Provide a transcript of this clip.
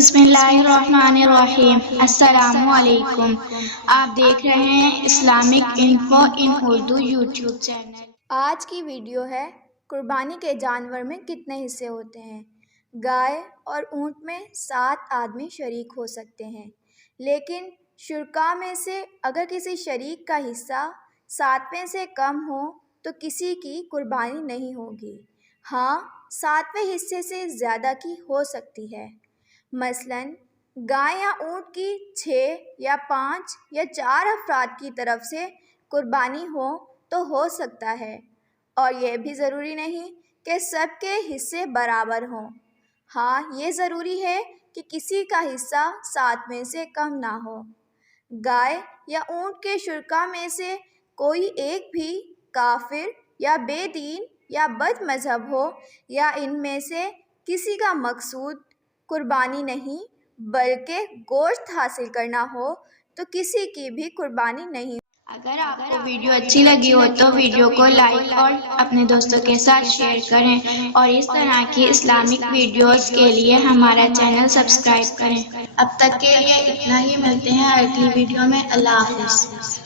بسم اللہ الرحمن الرحیم۔ السلام علیکم۔ آپ دیکھ رہے ہیں اسلامک انفو ان اردو یوٹیوب چینل۔ آج کی ویڈیو ہے قربانی کے جانور میں کتنے حصے ہوتے ہیں۔ گائے اور اونٹ میں 7 آدمی شریک ہو سکتے ہیں، لیکن شرکاء میں سے اگر کسی شریک کا حصہ 7ویں سے کم ہو تو کسی کی قربانی نہیں ہوگی۔ ہاں، 7ویں حصے سے زیادہ کی ہو سکتی ہے۔ مثلاً گائے یا اونٹ کی 6 یا 5 یا 4 افراد کی طرف سے قربانی ہو سکتا ہے، اور یہ بھی ضروری نہیں کہ سب کے حصے برابر ہوں۔ ہاں، یہ ضروری ہے کہ کسی کا حصہ 7ویں سے کم نہ ہو۔ گائے یا اونٹ کے شرکاء میں سے کوئی ایک بھی کافر یا بے دین یا بد مذہب ہو، یا ان میں سے کسی کا مقصود قربانی نہیں بلکہ گوشت حاصل کرنا ہو تو کسی کی بھی قربانی نہیں۔ اگر آپ کو ویڈیو اچھی لگی ہو تو ویڈیو کو لائک اور اپنے دوستوں کے ساتھ شیئر کریں، اور اس طرح کی اسلامک ویڈیوز کے لیے ہمارا چینل سبسکرائب کریں۔ اب تک کے لیے اتنا ہی، ملتے ہیں اگلی ویڈیو میں۔ اللہ حافظ۔